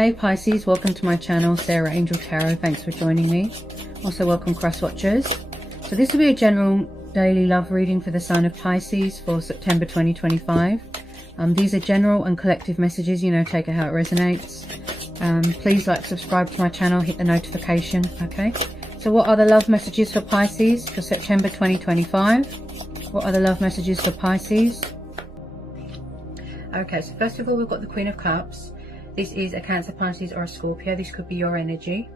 Hey Pisces, welcome to my channel, Sarah Angel Tarot. Thanks for joining me. Also welcome cross watchers. So this will be a general daily love reading for the sign of Pisces for September 2025. These are general and collective messages, you know, take it how it resonates. Please like, subscribe to my channel, hit the notification, okay? So what are the love messages for Pisces for September 2025? What are the love messages for Pisces? Okay, so first of all, we've got the Queen of Cups. This is a Cancer, Pisces or a Scorpio. This could be your energy.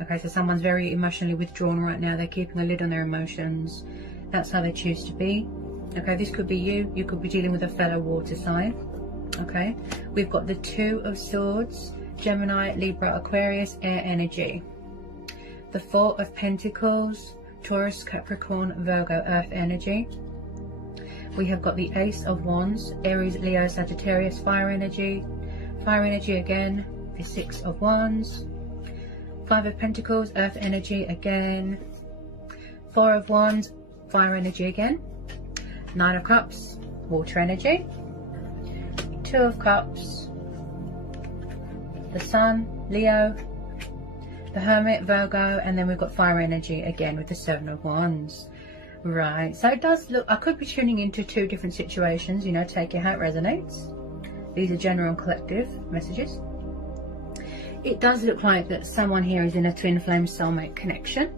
Okay, so someone's very emotionally withdrawn right now. They're keeping a lid on their emotions. That's how they choose to be. Okay, this could be you. You could be dealing with a fellow water sign. Okay, we've got the Two of Swords, Gemini, Libra, Aquarius, air energy. The Four of Pentacles, Taurus, Capricorn, Virgo, earth energy. We have got the Ace of Wands, Aries, Leo, Sagittarius, fire energy. Fire energy again, the Six of Wands. Five of Pentacles, earth energy again. Four of Wands, fire energy again. Nine of Cups, water energy. Two of Cups, the Sun, Leo. The Hermit, Virgo, and then we've got fire energy again with the Seven of Wands. Right, so it does look, I could be tuning into two different situations, you know, take it how it resonates. These are general and collective messages. It does look like that someone here is in a twin flame soulmate connection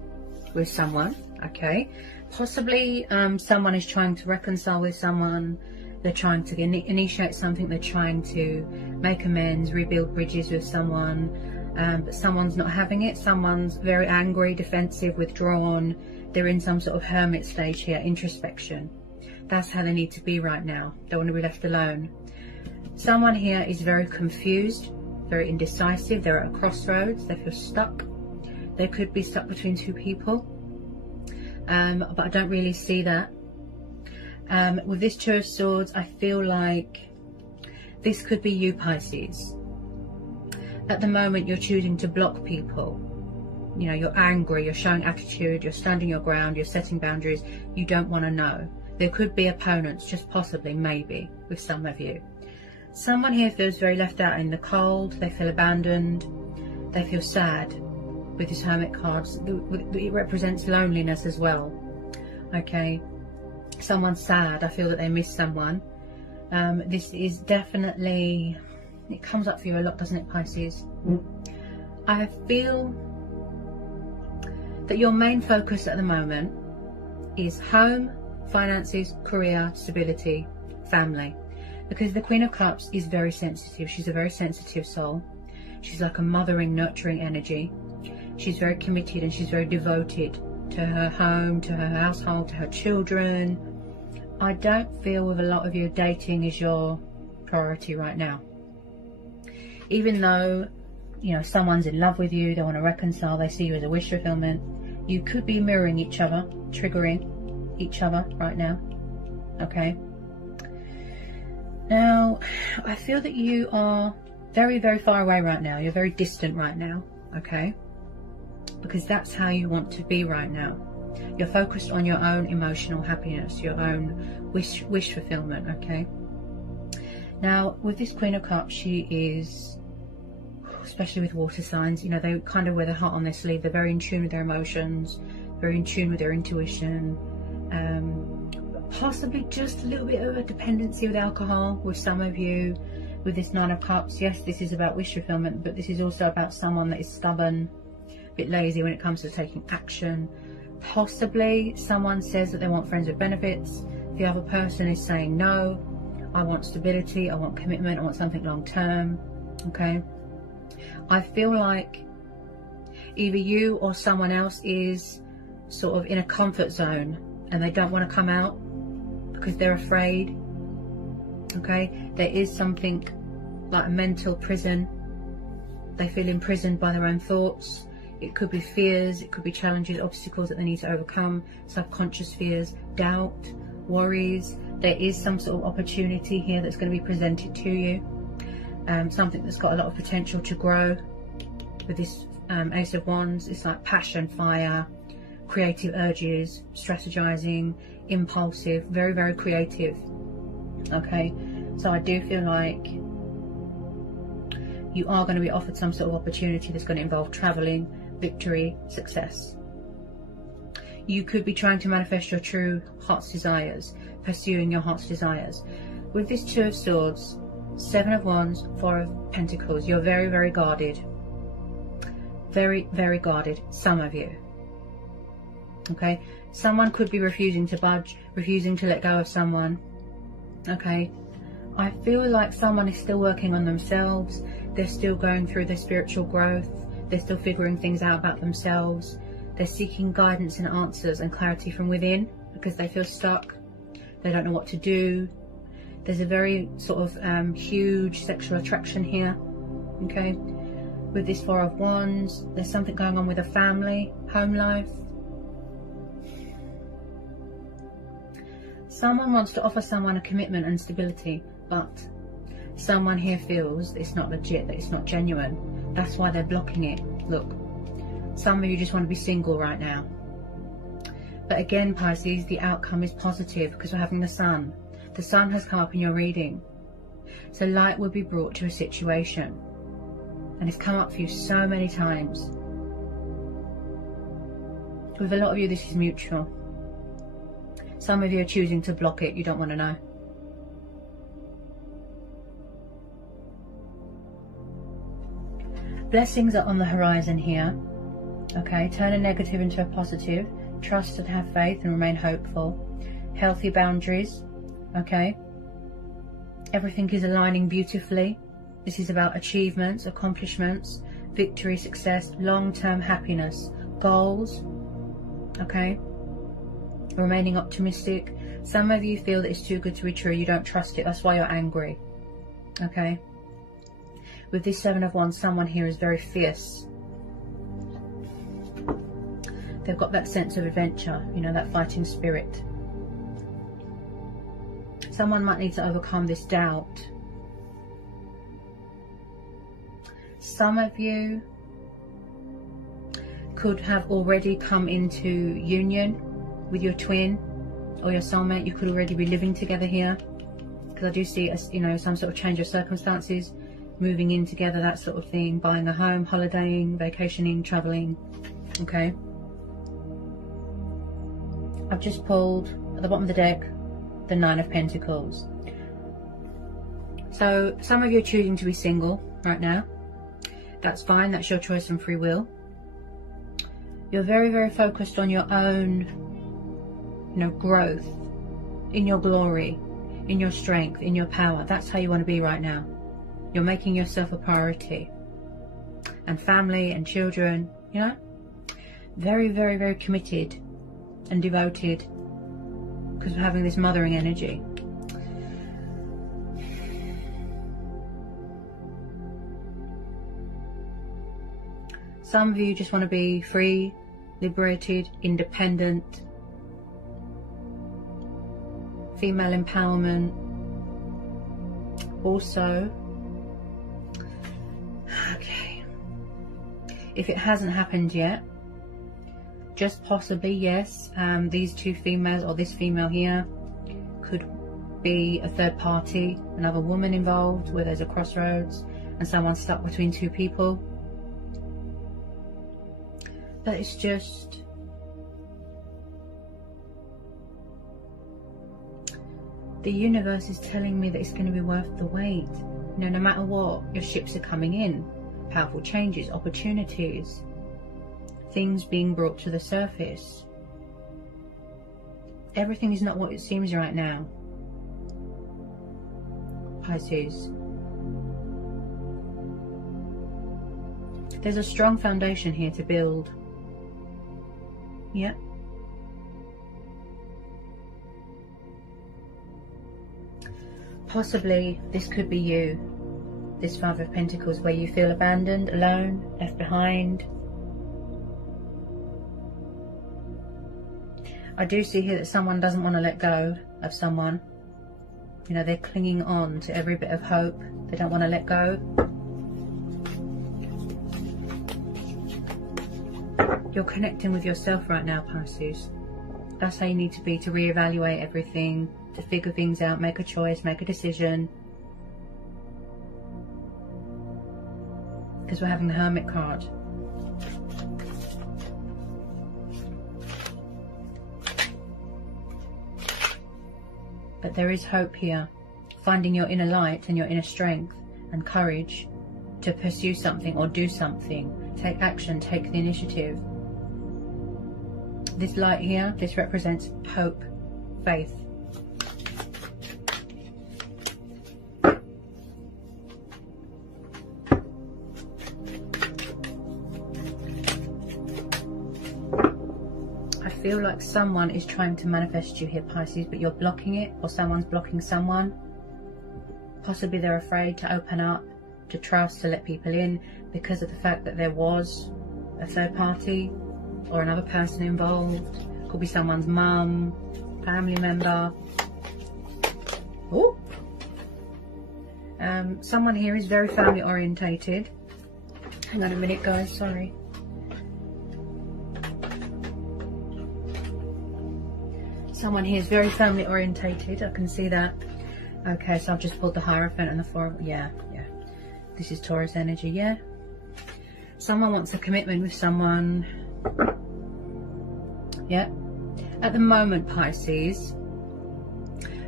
with someone, okay? Possibly someone is trying to reconcile with someone. They're trying to initiate something. They're trying to make amends, rebuild bridges with someone. But someone's not having it. Someone's very angry, defensive, withdrawn. They're in some sort of hermit stage here, introspection. That's how they need to be right now. Don't want to be left alone. Someone here is very confused, very indecisive. They're at a crossroads. They feel stuck. They could be stuck between two people. But I don't really see that. With this Two of Swords, I feel like this could be you, Pisces. At the moment, you're choosing to block people. You know, you're angry, you're showing attitude, you're standing your ground, you're setting boundaries. You don't want to know. There could be opponents, just possibly, maybe, with some of you. Someone here feels very left out in the cold. They feel abandoned. They feel sad with this Hermit card. It represents loneliness as well. Okay. Someone's sad. I feel that they miss someone. This is definitely... It comes up for you a lot, doesn't it, Pisces? I feel that your main focus at the moment is home, finances, career, stability, family. Because the Queen of Cups is very sensitive. She's a very sensitive soul. She's like a mothering, nurturing energy. She's very committed and she's very devoted to her home, to her household, to her children. I don't feel with a lot of you dating is your priority right now. Even though, you know, someone's in love with you, they want to reconcile, they see you as a wish fulfillment, you could be mirroring each other, triggering each other right now, okay? Now, I feel that you are very, very far away right now. You're very distant right now, okay? Because that's how you want to be right now. You're focused on your own emotional happiness, your own wish fulfillment, okay? Now, with this Queen of Cups, she is, especially with water signs, you know, they kind of wear their heart on their sleeve. They're very in tune with their emotions, very in tune with their intuition. Possibly just a little bit of a dependency with alcohol with some of you. With this Nine of Cups, yes, this is about wish fulfillment, but this is also about someone that is stubborn, a bit lazy when it comes to taking action. Possibly someone says that they want friends with benefits. The other person is saying no. I want stability, I want commitment, I want something long term, okay? I feel like either you or someone else is sort of in a comfort zone and they don't want to come out because they're afraid, okay? There is something like a mental prison. They feel imprisoned by their own thoughts. It could be fears, it could be challenges, obstacles that they need to overcome, subconscious fears, doubt, worries. There is some sort of opportunity here that's going to be presented to you. Something that's got a lot of potential to grow. With this Ace of Wands, it's like passion, fire, creative urges, strategizing, impulsive, very, very creative. Okay, so I do feel like you are going to be offered some sort of opportunity that's going to involve traveling, victory, success. You could be trying to manifest your true heart's desires, pursuing your heart's desires. With this Two of Swords, Seven of Wands, Four of Pentacles, you're very, very guarded. Very, very guarded, some of you. Okay, someone could be refusing to budge, refusing to let go of someone. Okay, I feel like someone is still working on themselves. They're still going through their spiritual growth. They're still figuring things out about themselves. They're seeking guidance and answers and clarity from within because they feel stuck. They don't know what to do. There's a very sort of huge sexual attraction here. Okay, with this Four of Wands, there's something going on with a family, home life. Someone wants to offer someone a commitment and stability, but someone here feels it's not legit, that it's not genuine. That's why they're blocking it. Look, some of you just want to be single right now. But again, Pisces, the outcome is positive because we're having the Sun. The Sun has come up in your reading. So light will be brought to a situation. And it's come up for you so many times. With a lot of you, this is mutual. Some of you are choosing to block it. You don't want to know. Blessings are on the horizon here. Okay, turn a negative into a positive. Trust and have faith and remain hopeful. Healthy boundaries. Okay, everything is aligning beautifully. This is about achievements, accomplishments, victory, success, long-term happiness, goals. Okay, remaining optimistic. Some of you feel that it's too good to be true. You don't trust it. That's why you're angry. Okay, with this Seven of Wands, someone here is very fierce. They've got that sense of adventure, you know, that fighting spirit. Someone might need to overcome this doubt. Some of you could have already come into union with your twin or your soulmate. You could already be living together here, because I do see, you know, some sort of change of circumstances, moving in together, that sort of thing, buying a home, holidaying, vacationing, traveling. Okay, I've just pulled at the bottom of the deck the Nine of Pentacles. So some of you are choosing to be single right now. That's fine. That's your choice and free will. You're very, very focused on your own, you know, growth, in your glory, in your strength, in your power. That's how you want to be right now. You're making yourself a priority. And family and children, you know, very, very, very committed and devoted, because we're having this mothering energy. Some of you just want to be free, liberated, independent, female empowerment. Also, okay, if it hasn't happened yet, just possibly, yes, these two females, or this female here, could be a third party, another woman involved, where there's a crossroads and someone's stuck between two people. But it's just, the universe is telling me that it's going to be worth the wait. You know, no matter what, your ships are coming in, powerful changes, opportunities, things being brought to the surface. Everything is not what it seems right now, Pisces. There's a strong foundation here to build. Yeah. Possibly this could be you, this Five of Pentacles, where you feel abandoned, alone, left behind. I do see here that someone doesn't want to let go of someone. You know, they're clinging on to every bit of hope. They don't want to let go. You're connecting with yourself right now, Pisces. That's how you need to be, to reevaluate everything, to figure things out, make a choice, make a decision. because we're having the Hermit card. But there is hope here. Finding your inner light and your inner strength and courage to pursue something or do something. Take action, take the initiative. This light here, this represents hope, faith. I feel like someone is trying to manifest you here, Pisces, but you're blocking it, or someone's blocking someone. Possibly they're afraid to open up, to trust, to let people in, because of the fact that there was a third party or another person involved. Could be someone's mum, family member. Ooh. Someone here is very family orientated. Hang on a minute, guys, sorry. Someone here is very family orientated, I can see that. Okay, so I've just pulled the Hierophant and the Four of, yeah. This is Taurus energy, yeah. Someone wants a commitment with someone. Yeah. At the moment, Pisces,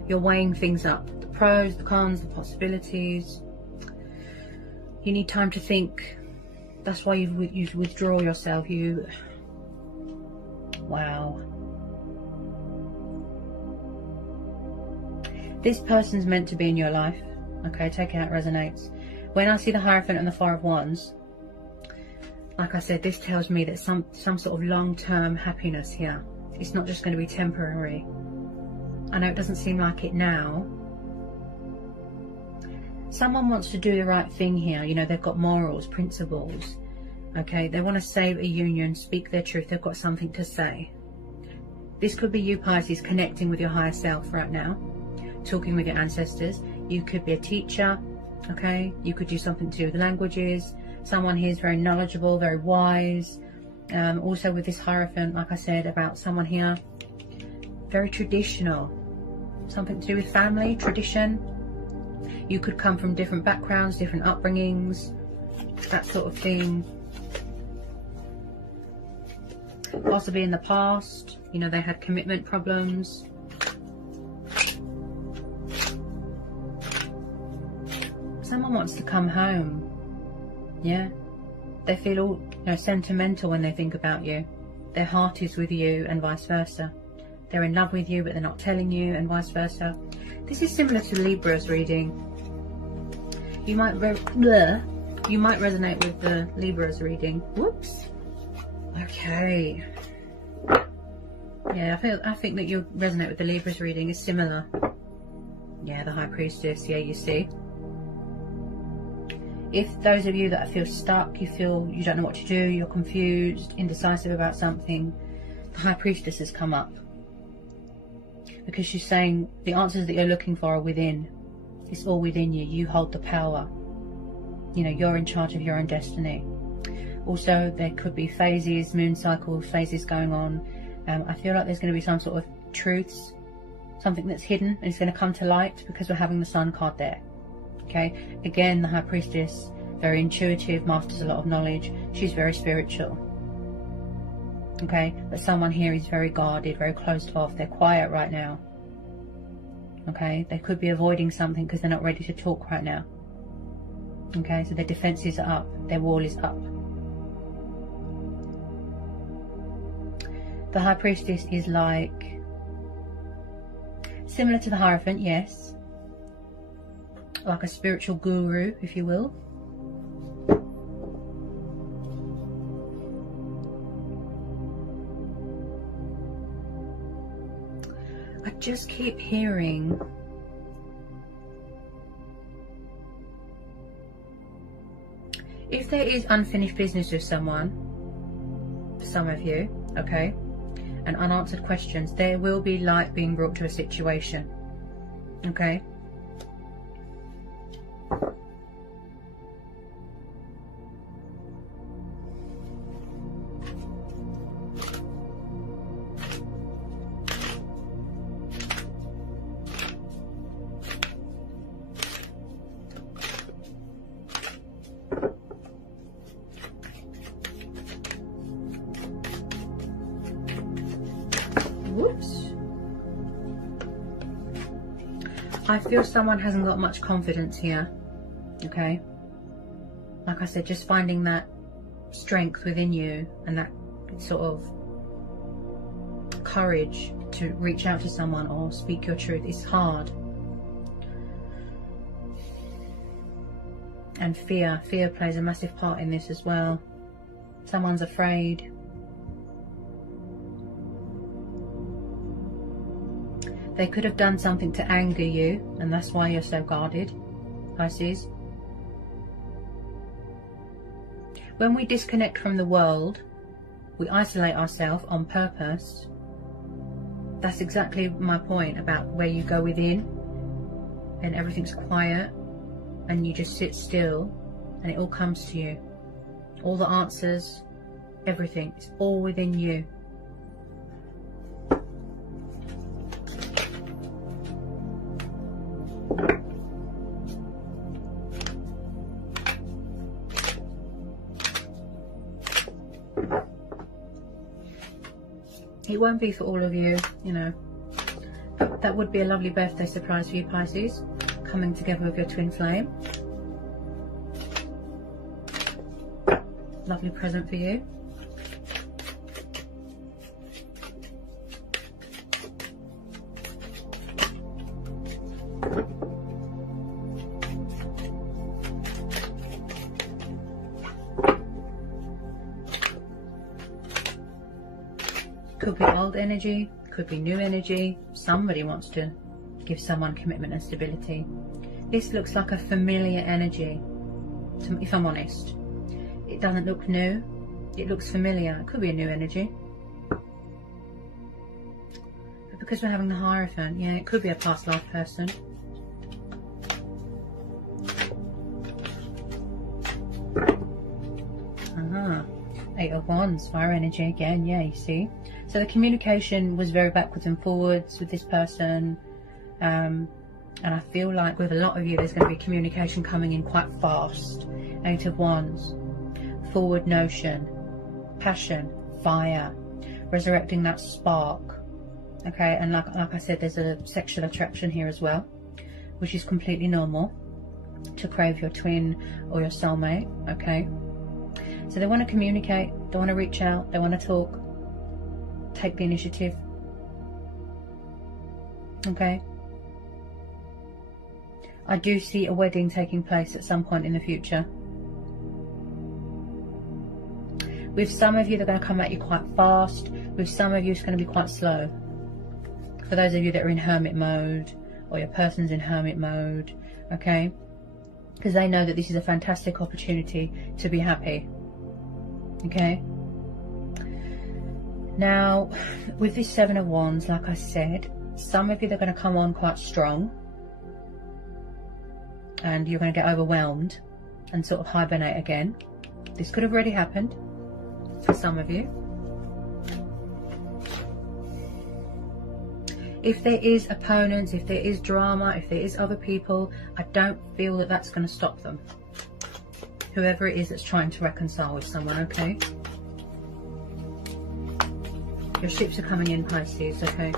you're weighing things up. The pros, the cons, the possibilities. You need time to think. That's why you withdraw yourself. Wow. This person's meant to be in your life. Okay, take it how it resonates. When I see the Hierophant and the Four of Wands, like I said, this tells me that some sort of long-term happiness here. It's not just going to be temporary. I know it doesn't seem like it now. Someone wants to do the right thing here. You know, they've got morals, principles. Okay, they want to save a union, speak their truth. They've got something to say. This could be you, Pisces, connecting with your higher self right now. Talking with your ancestors. You could be a teacher. Okay, you could do something to do with languages. Someone here is very knowledgeable, very wise. Also with this Hierophant, like I said, about someone here, very traditional. Something to do with family, tradition. You could come from different backgrounds, different upbringings, that sort of thing. Possibly in the past, you know, they had commitment problems. Someone wants to come home. Yeah, they feel all, you know, sentimental when they think about you. Their heart is with you and vice versa. They're in love with you but they're not telling you, and vice versa. This is similar to Libra's reading. You might resonate with the Libra's reading. Whoops. Okay. Yeah, I think that you'll resonate with the Libra's reading. Is similar. Yeah, the High Priestess. Yeah, you see. If those of you that feel stuck, you feel you don't know what to do, you're confused, indecisive about something, the High Priestess has come up. Because she's saying the answers that you're looking for are within. It's all within you. You hold the power. You know, you're in charge of your own destiny. Also, there could be phases, moon cycle phases going on. I feel like there's going to be some sort of truths, something that's hidden, and it's going to come to light because we're having the Sun card there. Okay, again, the High Priestess, very intuitive, masters a lot of knowledge. She's very spiritual. Okay, but someone here is very guarded, very closed off. They're quiet right now. Okay, they could be avoiding something because they're not ready to talk right now. Okay, so their defenses are up, their wall is up. The High Priestess is like, similar to the Hierophant, yes. Like a spiritual guru, if you will. I just keep hearing if there is unfinished business with someone, some of you, okay, and unanswered questions, there will be light being brought to a situation. Okay. I feel someone hasn't got much confidence here. Okay. Like I said, just finding that strength within you and that sort of courage to reach out to someone or speak your truth is hard. And fear plays a massive part in this as well. Someone's afraid. They could have done something to anger you, and that's why you're so guarded, Pisces. When we disconnect from the world, we isolate ourselves on purpose. That's exactly my point about where you go within and everything's quiet and you just sit still and it all comes to you. All the answers, everything, it's all within you. It won't be for all of you, you know, but that would be a lovely birthday surprise for you, Pisces, coming together with your twin flame. Lovely present for you. Could be old energy, could be new energy. Somebody wants to give someone commitment and stability. This looks like a familiar energy, if I'm honest. It doesn't look new, it looks familiar. It could be a new energy. But because we're having the Hierophant, yeah, it could be a past life person. Eight of Wands, fire energy again, yeah, you see. So the communication was very backwards and forwards with this person. And I feel like with a lot of you, there's going to be communication coming in quite fast. Eight of Wands, forward notion, passion, fire, resurrecting that spark. Okay, and like I said, there's a sexual attraction here as well, which is completely normal to crave your twin or your soulmate. Okay. So they want to communicate, they want to reach out, they want to talk, take the initiative. Okay. I do see a wedding taking place at some point in the future. With some of you, they're going to come at you quite fast. With some of you, it's going to be quite slow. For those of you that are in hermit mode, or your person's in hermit mode, okay? Because they know that this is a fantastic opportunity to be happy. Okay, now with this Seven of Wands, like I said, some of you, they're going to come on quite strong and you're going to get overwhelmed and sort of hibernate again. This could have already happened for some of you. If there is opponents, if there is drama, if there is other people, I don't feel that that's going to stop them. Whoever it is that's trying to reconcile with someone, okay? Your ships are coming in, Pisces, okay?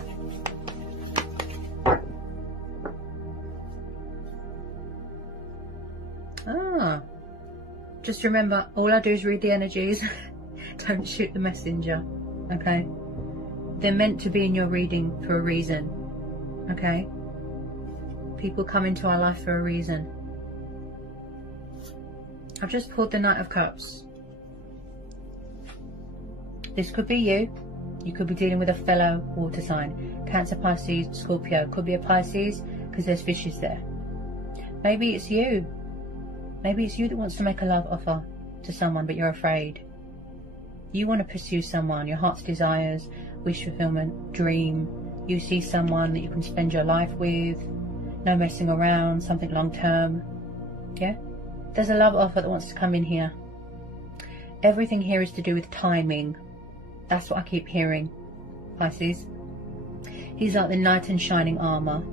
Just remember, all I do is read the energies. Don't shoot the messenger, okay? They're meant to be in your reading for a reason, okay? People come into our life for a reason. I've just pulled the Knight of Cups. This could be you. You could be dealing with a fellow water sign. Cancer, Pisces, Scorpio. Could be a Pisces because there's fishes there. Maybe it's you. Maybe it's you that wants to make a love offer to someone but you're afraid. You want to pursue someone, your heart's desires, wish fulfillment, dream. You see someone that you can spend your life with. No messing around, something long term. Yeah? There's a love offer that wants to come in here. Everything here is to do with timing. That's what I keep hearing, Pisces. He's like the knight in shining armor.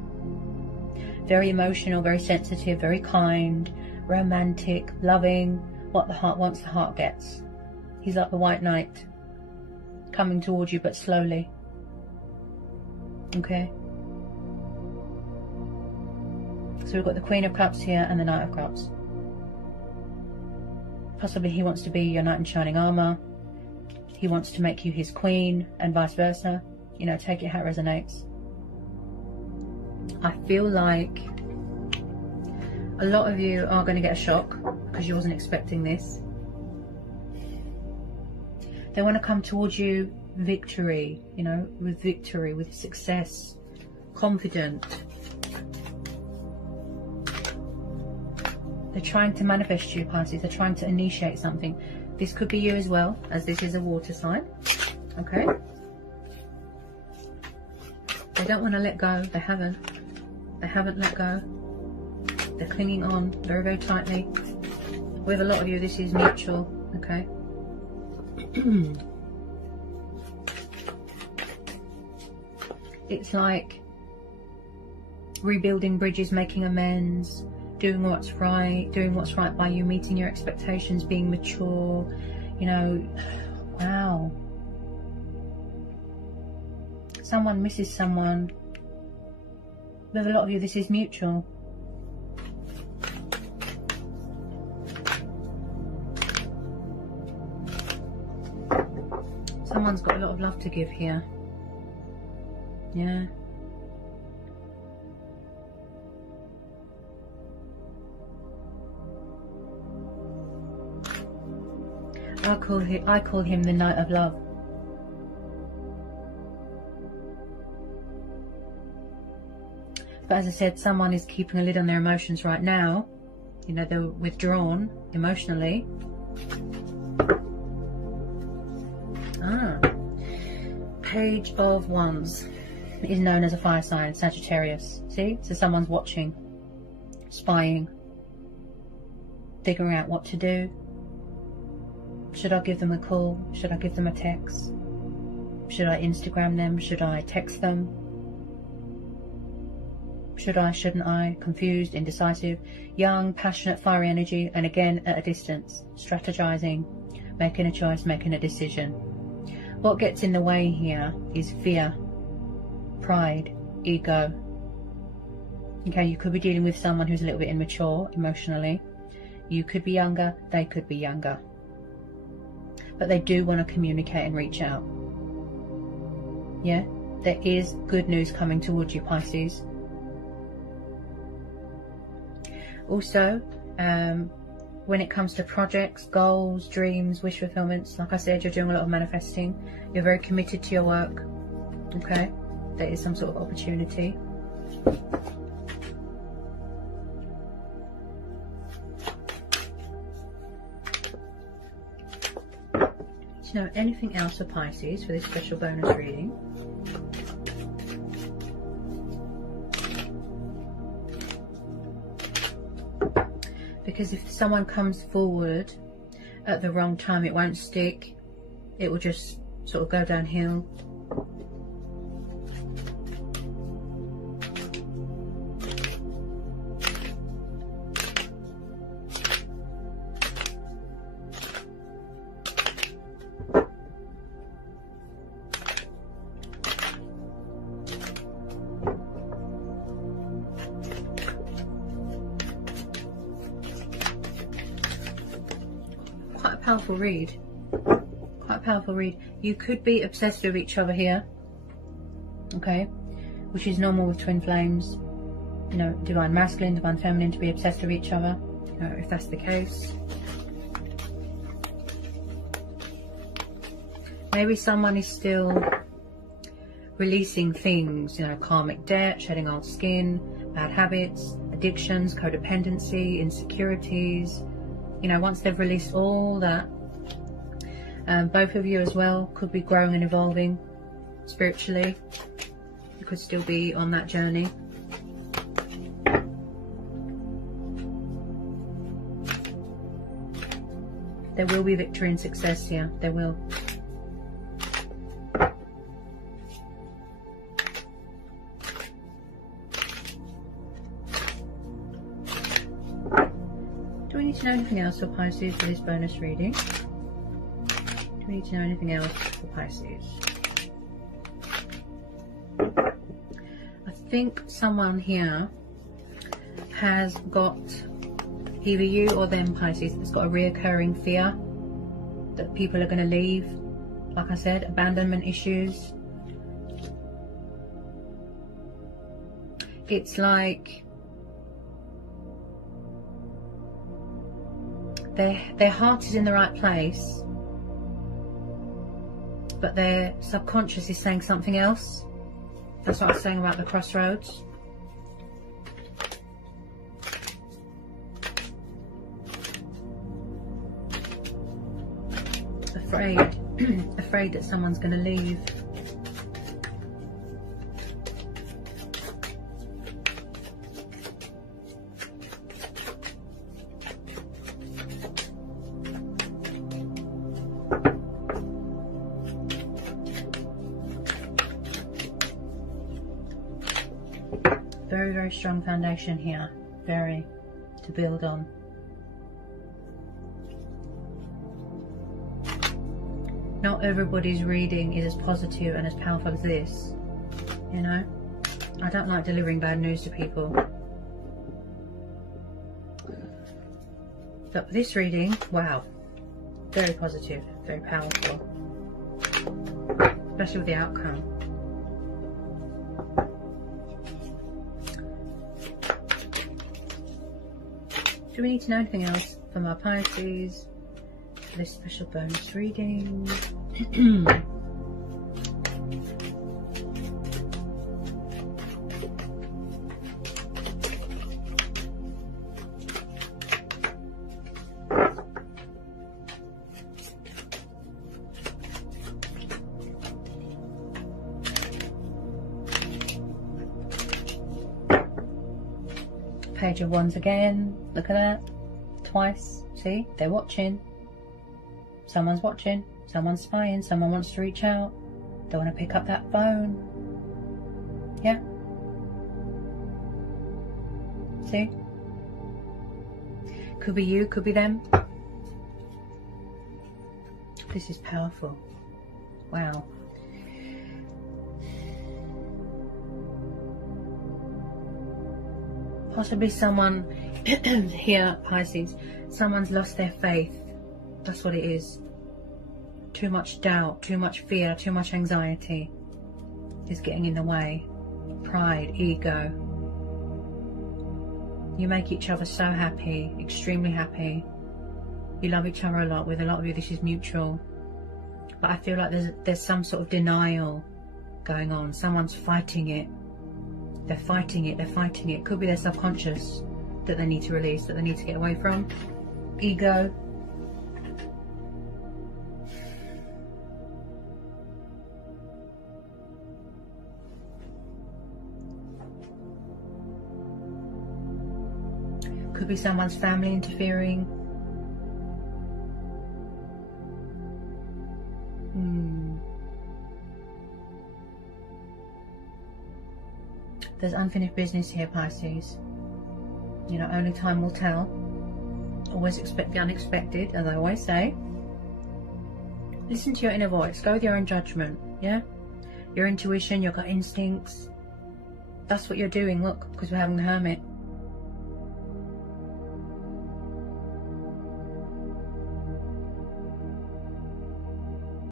Very emotional, very sensitive, very kind, romantic, loving. What the heart wants, the heart gets. He's like the white knight, coming towards you but slowly. Okay? So we've got the Queen of Cups here and the Knight of Cups. Possibly he wants to be your knight in shining armor. He wants to make you his queen and vice versa. You know, take it how it resonates. I feel like a lot of you are going to get a shock because you wasn't expecting this. They want to come towards you victory, you know, with victory, with success, confident. They're trying to manifest you, Pisces. They're trying to initiate something. This could be you as well, as this is a water sign. Okay? They don't want to let go. They haven't. They haven't let go. They're clinging on very, very tightly. With a lot of you, this is mutual. Okay? It's like rebuilding bridges, making amends, doing what's right by you, meeting your expectations, being mature, you know. Wow. Someone misses someone. With a lot of you, this is mutual. Someone's got a lot of love to give here. Yeah. I call him the Knight of Love. But as I said, someone is keeping a lid on their emotions right now. You know, they're withdrawn emotionally. Page of Wands is known as a fire sign, Sagittarius. See? So someone's watching, spying, figuring out what to do. Should I give them a call? Should I give them a text? Should I Instagram them? Should I text them? Should I, shouldn't I? Confused, indecisive, young, passionate, fiery energy, and again at a distance, strategizing, making a choice, making a decision. What gets in the way here is fear, pride, ego. Okay, you could be dealing with someone who's a little bit immature emotionally. You could be younger, they could be younger. But they do want to communicate and reach out. Yeah, there is good news coming towards you, Pisces. Also, when it comes to projects, goals, dreams, wish fulfillments, like I said, you're doing a lot of manifesting. You're very committed to your work. Okay, there is some sort of opportunity. Do you know anything else for Pisces for this special bonus reading? Because if someone comes forward at the wrong time, it won't stick. It will just sort of go downhill. Quite a powerful read. Quite a powerful read. You could be obsessed with each other here. Okay? Which is normal with twin flames. You know, divine masculine, divine feminine, to be obsessed with each other. You know, if that's the case. Maybe someone is still releasing things, you know, karmic debt, shedding old skin, bad habits, addictions, codependency, insecurities. You know, once they've released all that, both of you as well could be growing and evolving spiritually. You could still be on that journey. There will be victory and success here. There will. Do we need to know anything else for Pisces for this bonus reading? Do we need to know anything else for Pisces? I think someone here has got, either you or them, Pisces, it's got a reoccurring fear that people are going to leave. Like I said, abandonment issues. It's like their heart is in the right place, but their subconscious is saying something else. That's what I was saying about the crossroads. Afraid that someone's going to leave. Very, very strong foundation here. Very, to build on. Not everybody's reading is as positive and as powerful as this, you know. I don't like delivering bad news to people. But this reading, wow, very positive, very powerful, especially with the outcome. Do we need to know anything else from our Pisces? This special bonus reading. Page of Wands again. Look at that. Twice. See? They're watching. Someone's watching, someone's spying, someone wants to reach out, don't want to pick up that phone. Yeah? See? Could be you, could be them. This is powerful. Wow. Possibly someone here, Pisces, someone's lost their faith. That's what it is. Too much doubt, too much fear, too much anxiety is getting in the way. Pride, ego. You make each other so happy, extremely happy. You love each other a lot. With a lot of you, this is mutual. But I feel like there's some sort of denial going on. Someone's fighting it. They're fighting it, they're fighting it. Could be their subconscious that they need to release, that they need to get away from. Ego. Could be someone's family interfering. There's unfinished business here, Pisces. You know, only time will tell. Always expect the unexpected, as I always say. Listen to your inner voice. Go with your own judgment, yeah? Your intuition, your gut instincts. That's what you're doing, look, because we're having the Hermit.